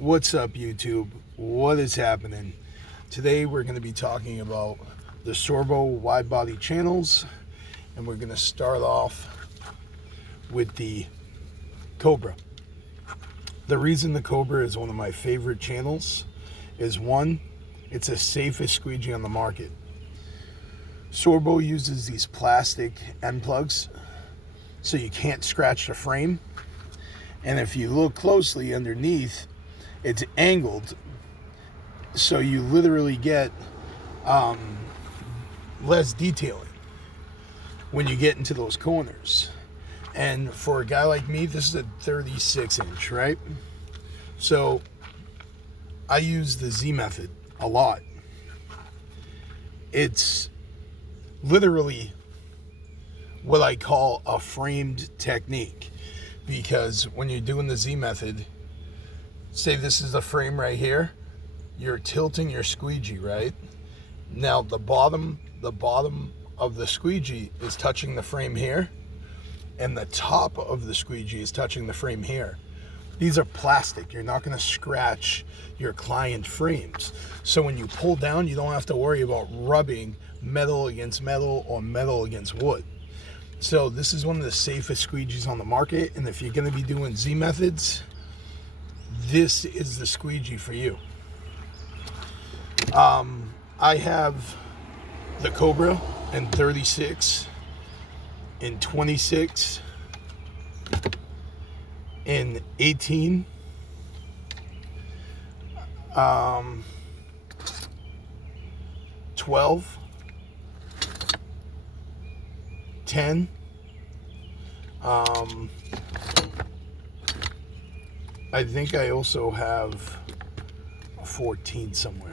What's up, YouTube? What is happening? Today we're going to be talking about the Sörbo wide body channels, and we're going to start off with the Cobra. The reason the Cobra is one of my favorite channels is, one, it's the safest squeegee on the market. Sörbo uses these plastic end plugs so you can't scratch the frame, and if you look closely underneath, it's angled, so you literally get less detailing when you get into those corners. And for a guy like me, this is a 36 inch, right? So I use the Z method a lot. It's literally what I call a framed technique, because when you're doing the Z method, say this is the frame right here, you're tilting your squeegee, right? Now the bottom of the squeegee is touching the frame here, and the top of the squeegee is touching the frame here. These are plastic. You're not going to scratch your client frames. So when you pull down, you don't have to worry about rubbing metal against metal or metal against wood. So this is one of the safest squeegees on the market, and if you're going to be doing Z methods, this is the squeegee for you. I have the Cobra in 36, in 26, in 18, 12, 10, I think I also have a 14 somewhere.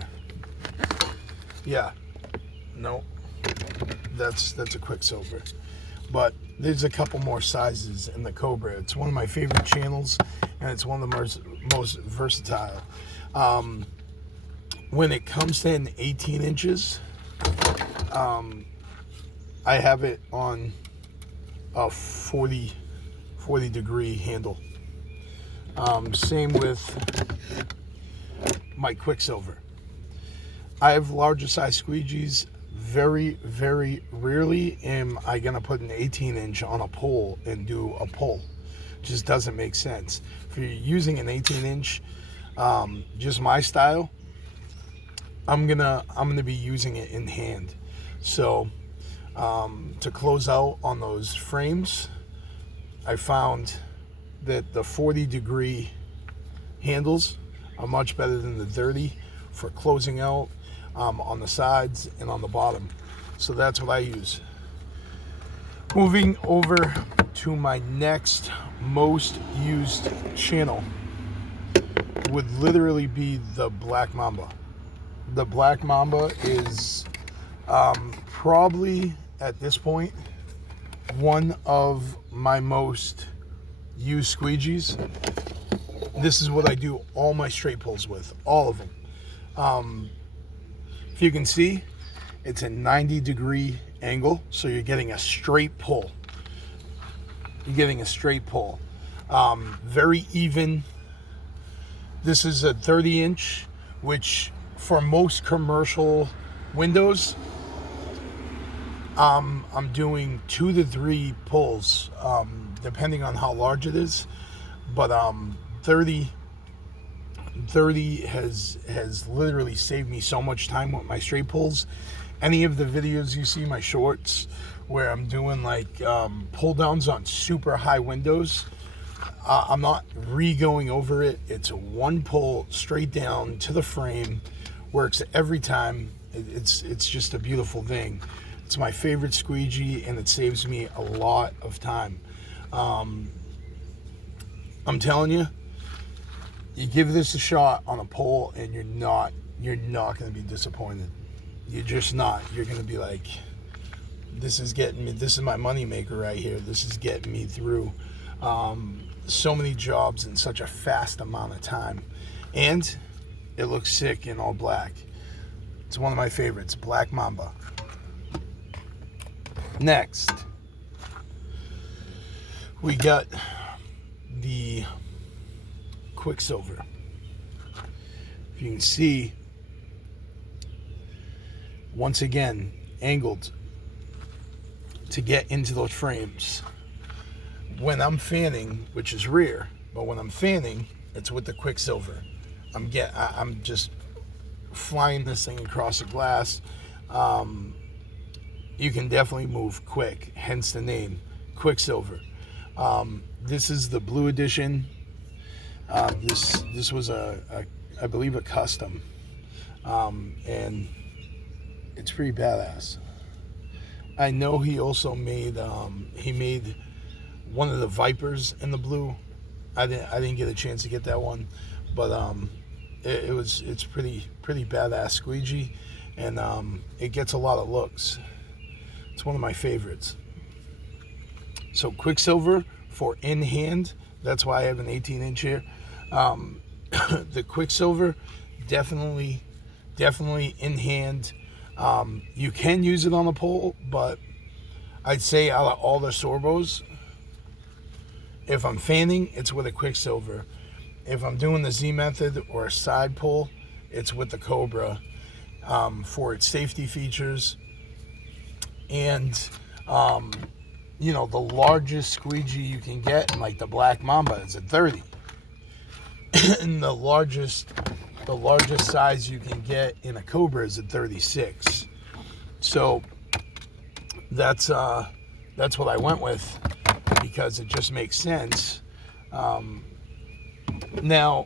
Yeah, no, that's a Quicksilver. But there's a couple more sizes in the Cobra. It's one of my favorite channels, and it's one of the most versatile. When it comes to an 18 inches, I have it on a 40 degree handle. Same with my Quicksilver. I have larger size squeegees. Very, very rarely am I gonna put an 18 inch on a pole and do a pull. Just doesn't make sense. If you're using an 18 inch, just my style, I'm gonna be using it in hand. So to close out on those frames, I found that the 40 degree handles are much better than the 30 for closing out on the sides and on the bottom. So that's what I use. Moving over to my next most used channel would literally be the Black Mamba. The Black Mamba is probably at this point one of my most used squeegees. This is what I do all my straight pulls with, all of them. If you can see, it's a 90 degree angle, so you're getting a straight pull. You're getting a straight pull. Very even. This is a 30 inch, which for most commercial windows, I'm doing 2 to 3 pulls, depending on how large it is. But 30 has literally saved me so much time with my straight pulls. Any of the videos you see, my shorts, where I'm doing like pull downs on super high windows, I'm not going over it. It's a one pull straight down to the frame, works every time. It's just a beautiful thing. It's my favorite squeegee, and it saves me a lot of time. I'm telling you, you give this a shot on a pole, and you're not going to be disappointed. You're just not. You're going to be like, this is getting me. This is my money maker right here. This is getting me through so many jobs in such a fast amount of time, and it looks sick in all black. It's one of my favorites, Black Mamba. Next, we got the Quicksilver. if you can see, once again, angled to get into those frames. When I'm fanning, which is rare, but when I'm fanning, it's with the Quicksilver. I'm just flying this thing across the glass. You can definitely move quick, hence the name Quicksilver. This is the blue edition. This was I believe a custom, and it's pretty badass. I know he also made he made one of the Vipers in the blue. I didn't get a chance to get that one, but it's pretty badass squeegee, and it gets a lot of looks. It's one of my favorites. So Quicksilver for in hand. That's why I have an 18-inch here. The Quicksilver, definitely in hand. You can use it on the pole, but I'd say out of all the Sorbos, if I'm fanning, it's with a Quicksilver. If I'm doing the Z method or a side pull, it's with the Cobra for its safety features. And you know, the largest squeegee you can get, like the black mamba, is a 30. And the largest size you can get in a Cobra is a 36. So that's what I went with, because it just makes sense. Now,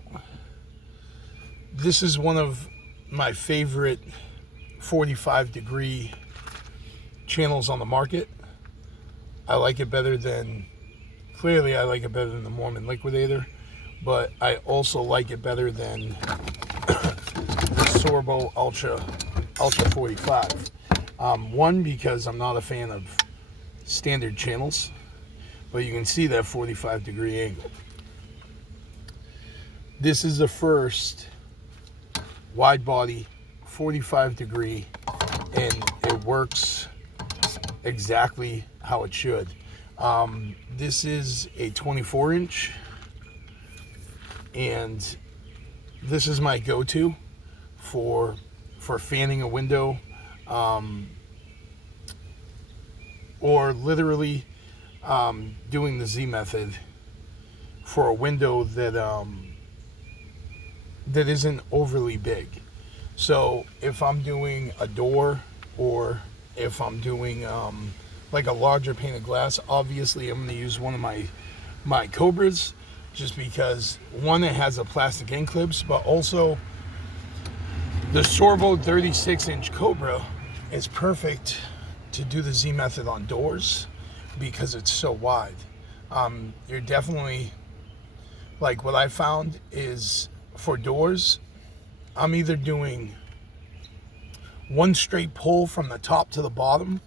this is one of my favorite 45-degree channels on the market. I like it better than, clearly I like it better than the Mormon Liquidator, but I also like it better than the Sörbo Ultra 45. One, because I'm not a fan of standard channels, but you can see that 45-degree angle. This is the first wide body 45-degree, and it works exactly how it should. This is a 24-inch, and this is my go-to for fanning a window, or literally doing the Z method for a window that isn't overly big. So if I'm doing a door, or if I'm doing like a larger pane of glass, obviously I'm going to use one of my Cobras, just because, one, it has a plastic end clips, but also the Sörbo 36-inch Cobra is perfect to do the Z method on doors because it's so wide. You're definitely, like, what I found is for doors, I'm either doing one straight pull from the top to the bottom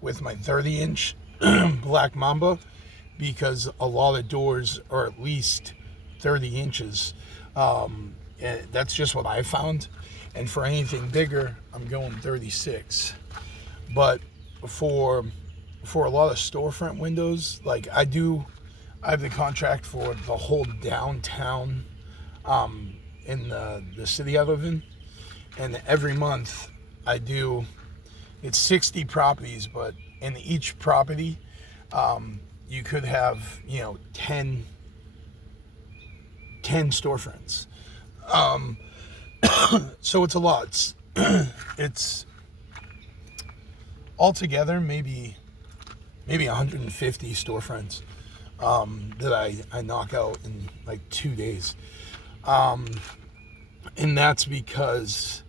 with my 30-inch black mamba, because a lot of doors are at least 30 inches. And that's just what I found. And for anything bigger, I'm going 36. But for a lot of storefront windows, like I have the contract for the whole downtown in the city I live in, and every month I do, it's 60 properties, but in each property you could have, 10 storefronts. So it's a lot. It's altogether maybe 150 storefronts that I knock out in like 2 days. And that's because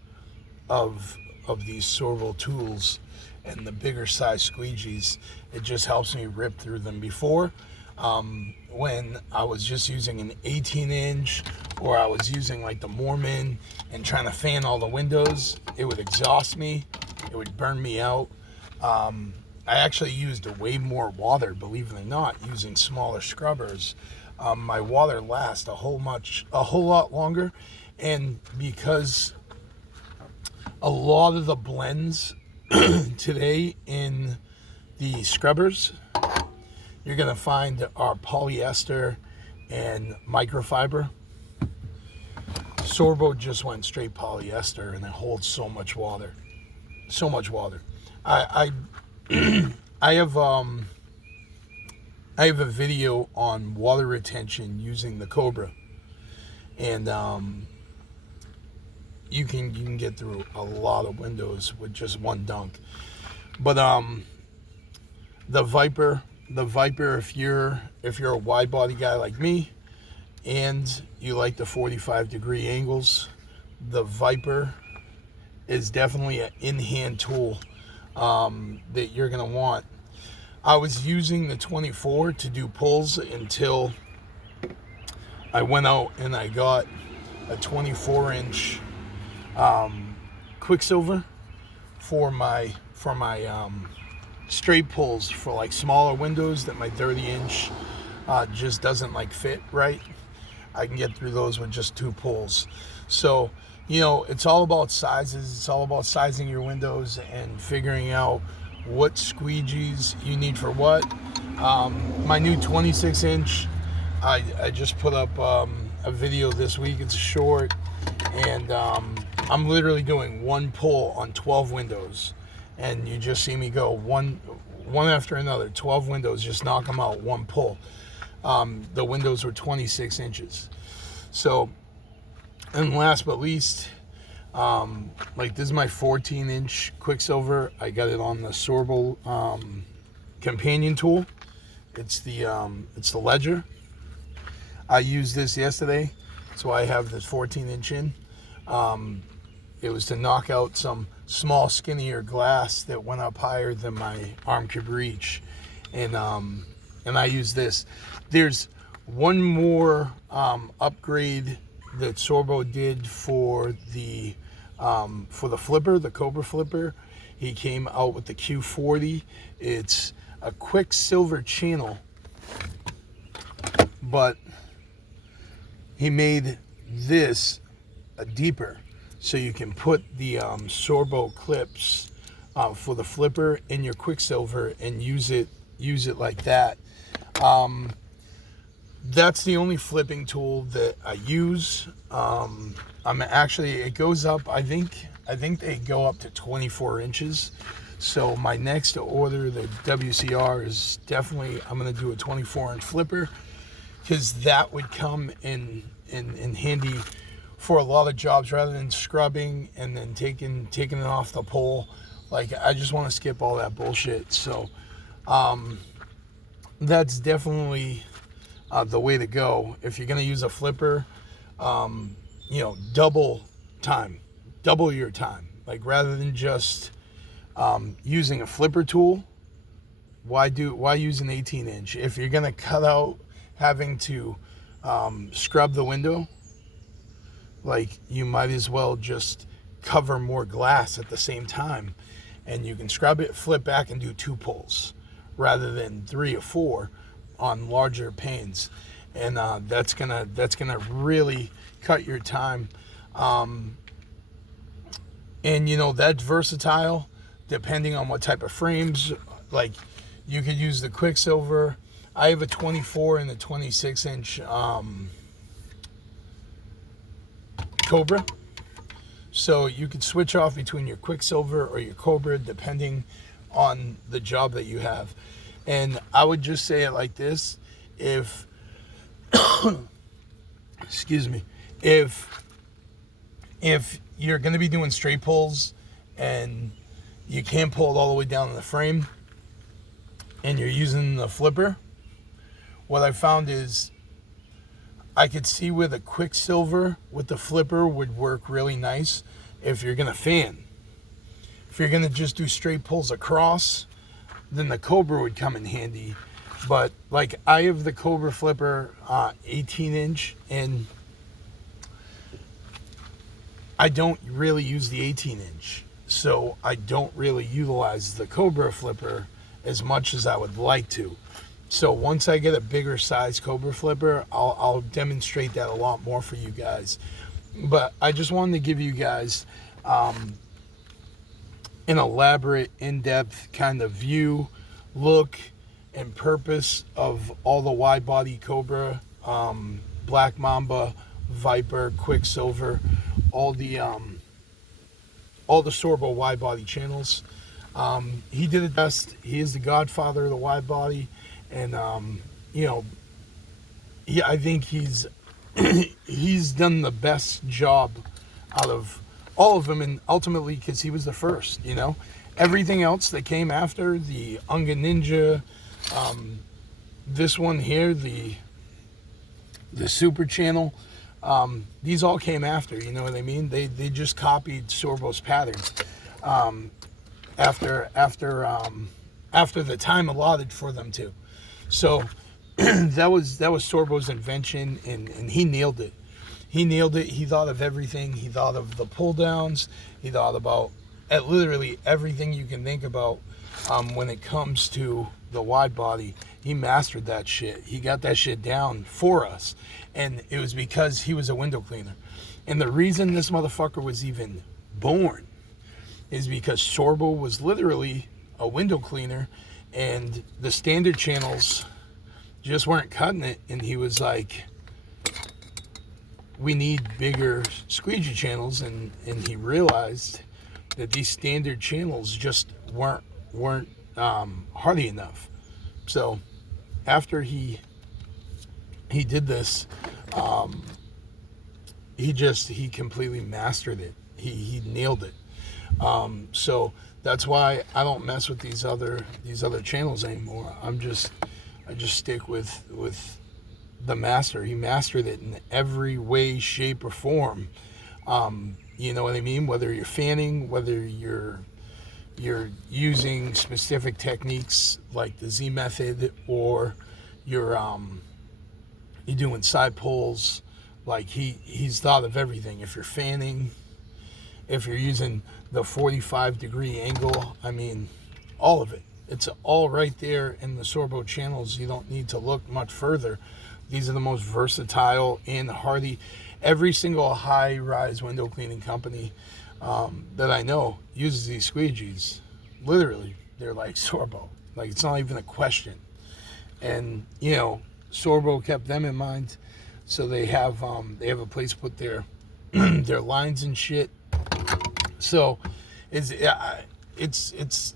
of these Sörbo tools and the bigger size squeegees. It just helps me rip through them. Before, when I was just using an 18-inch, or I was using like the Mormon and trying to fan all the windows, it would exhaust me, it would burn me out. I actually used way more water, believe it or not, using smaller scrubbers. My water lasts a whole lot longer, and because a lot of the blends today in the scrubbers, you're gonna find are polyester and microfiber. Sörbo just went straight polyester, and it holds so much water. So much water. I I have a video on water retention using the Cobra, and you can get through a lot of windows with just one dunk. But the Viper, if you're a wide body guy like me, and you like the 45-degree angles, the Viper is definitely an in-hand tool that you're gonna want. I was using the 24 to do pulls until I went out and I got a 24-inch Quicksilver for my straight pulls for like smaller windows that my 30-inch just doesn't like fit right. I can get through those with just 2 pulls. So, you know, it's all about sizes. It's all about sizing your windows and figuring out what squeegees you need for what. My new 26-inch, I just put up a video this week. It's short, and I'm literally doing 1 pull on 12 windows, and you just see me go one after another, 12 windows, just knock them out, 1 pull. The windows were 26 inches. So, and last but least, like this is my 14-inch Quicksilver. I got it on the Sörbo companion tool. It's the Ledger. I used this yesterday, so I have this 14-inch in. It was to knock out some small, skinnier glass that went up higher than my arm could reach, and I use this. There's one more upgrade that Sörbo did for the flipper, the Cobra flipper. He came out with the Q40. It's a Quicksilver channel, but he made this deeper, so you can put the Sörbo clips for the flipper in your Quicksilver and use it like that. That's the only flipping tool that I use. It goes up, I think they go up to 24 inches. So my next order, the WCR, is definitely, I'm going to do a 24-inch flipper, because that would come in handy for a lot of jobs, rather than scrubbing and then taking it off the pole. Like, I just want to skip all that bullshit. So that's definitely the way to go. If you're going to use a flipper, you know, double your time. Like, rather than just using a flipper tool, why use an 18-inch? If you're going to cut out having to scrub the window, like, you might as well just cover more glass at the same time, and you can scrub it, flip back, and do 2 pulls rather than 3 or 4 on larger panes, and that's gonna really cut your time. And you know, that's versatile depending on what type of frames. Like, you could use the Quicksilver. I have a 24 and a 26-inch Cobra, so you could switch off between your Quicksilver or your Cobra depending on the job that you have. And I would just say it like this: if excuse me, if you're going to be doing straight pulls and you can't pull it all the way down to the frame and you're using the flipper, what I found is I could see where the Quicksilver with the flipper would work really nice if you're going to fan. If you're going to just do straight pulls across, then the Cobra would come in handy. But like, I have the Cobra flipper 18-inch, and I don't really use the 18-inch, so I don't really utilize the Cobra flipper as much as I would like to. So once I get a bigger size Cobra flipper, I'll demonstrate that a lot more for you guys. But I just wanted to give you guys an elaborate, in-depth kind of view, look, and purpose of all the wide body Cobra, black mamba, Viper, Quicksilver, all the Sorbo wide body channels. He did it best. He is the godfather of the wide body, and you know, I think he's he's done the best job out of all of them, and ultimately because he was the first. You know, everything else that came after, the Unga Ninja, this one here, the Super Channel, these all came after. You know what I mean? They just copied Sorbo's patterns after the time allotted for them to. So that was Sorbo's invention, and he nailed it. He nailed it. He thought of everything. He thought of the pull downs. He thought about literally everything you can think about when it comes to the wide body. He mastered that shit. He got that shit down for us, and it was because he was a window cleaner. And the reason this motherfucker was even born is because Sorbo was literally a window cleaner, and the standard channels just weren't cutting it, and he was like, we need bigger squeegee channels, and he realized that these standard channels just weren't hardy enough. So after he did this, he completely mastered it. He nailed it. So that's why I don't mess with these other channels anymore. I just stick with the master. He mastered it in every way, shape, or form. You know what I mean? Whether you're fanning, whether you're using specific techniques like the Z method, or you're doing side pulls, like he's thought of everything. If you're fanning, if you're using the 45-degree angle, I mean, all of it. It's all right there in the Sorbo channels. You don't need to look much further. These are the most versatile and hardy. Every single high-rise window cleaning company that I know uses these squeegees. Literally, they're like Sorbo. Like, it's not even a question. And, you know, Sorbo kept them in mind, so they have a place to put their their lines and shit. So it's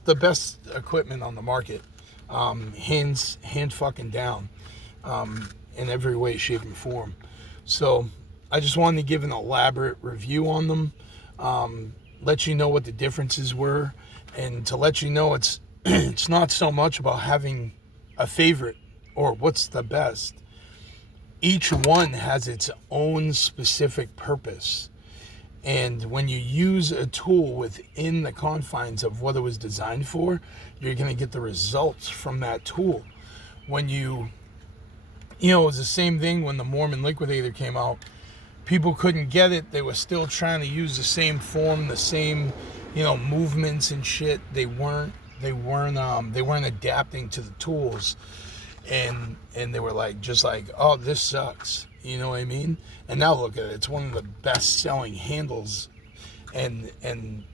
the best equipment on the market, hands fucking down, in every way, shape, and form. So I just wanted to give an elaborate review on them, let you know what the differences were, and to let you know it's it's not so much about having a favorite or what's the best. Each one has its own specific purpose. And when you use a tool within the confines of what it was designed for, you're going to get the results from that tool. When you know, it was the same thing when the Mormon Liquidator came out. People couldn't get it. They were still trying to use the same form, the same, you know, movements and shit. They weren't adapting to the tools. And they were like, just like, oh, this sucks. You know what I mean? And now look at it. It's one of the best-selling handles, and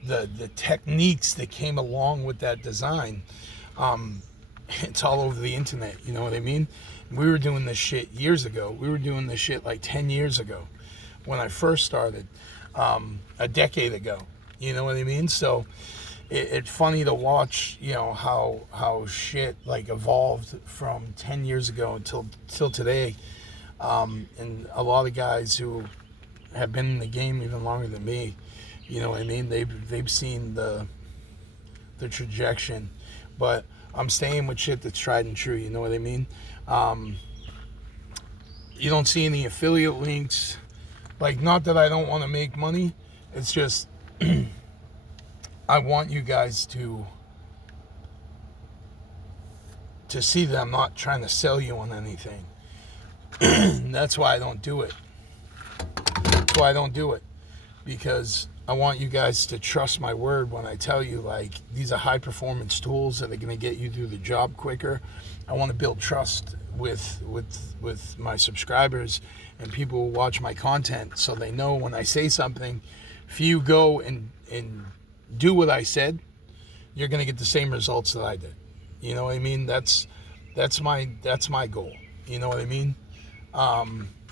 the techniques that came along with that design, it's all over the internet. You know what I mean? We were doing this shit years ago. We were doing this shit like 10 years ago when I first started, a decade ago. You know what I mean? So it's funny to watch, you know, how shit like evolved from 10 years ago until today. And a lot of guys who have been in the game even longer than me, you know what I mean? They've seen the trajectory, but I'm staying with shit that's tried and true. You know what I mean? You don't see any affiliate links. Like, not that I don't want to make money. It's just I want you guys to see that I'm not trying to sell you on anything. That's why I don't do it. That's why I don't do it. Because I want you guys to trust my word when I tell you, like, these are high performance tools that are going to get you through the job quicker. I want to build trust with my subscribers and people who watch my content, so they know when I say something, if you go and do what I said, you're going to get the same results that I did. You know what I mean? That's my goal. You know what I mean?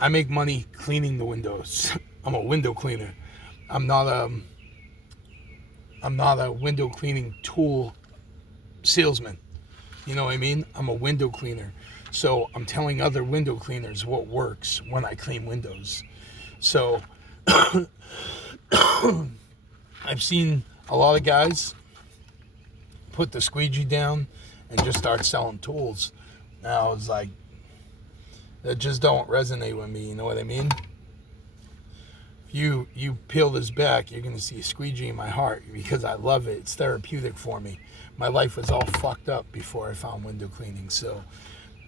I make money cleaning the windows. I'm a window cleaner. I'm not a window cleaning tool salesman. You know what I mean? I'm a window cleaner. So I'm telling other window cleaners what works when I clean windows. So I've seen a lot of guys put the squeegee down and just start selling tools. Now I was like, that just don't resonate with me, you know what I mean? You peel this back, you're going to see a squeegee in my heart because I love it. It's therapeutic for me. My life was all fucked up before I found window cleaning. So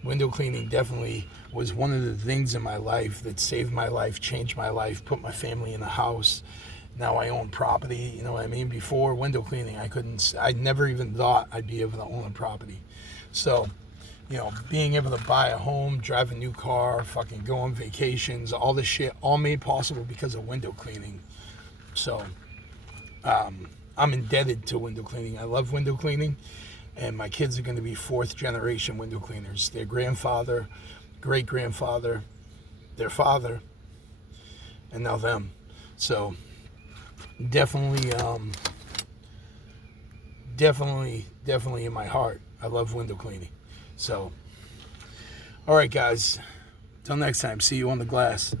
window cleaning definitely was one of the things in my life that saved my life, changed my life, put my family in a house. Now I own property, you know what I mean? Before window cleaning, I never even thought I'd be able to own a property. So, you know, being able to buy a home, drive a new car, fucking go on vacations, all this shit, all made possible because of window cleaning. So, I'm indebted to window cleaning. I love window cleaning, and my kids are going to be 4th generation window cleaners. Their grandfather, great-grandfather, their father, and now them. So, definitely in my heart, I love window cleaning. So, all right, guys. Till next time. See you on the glass.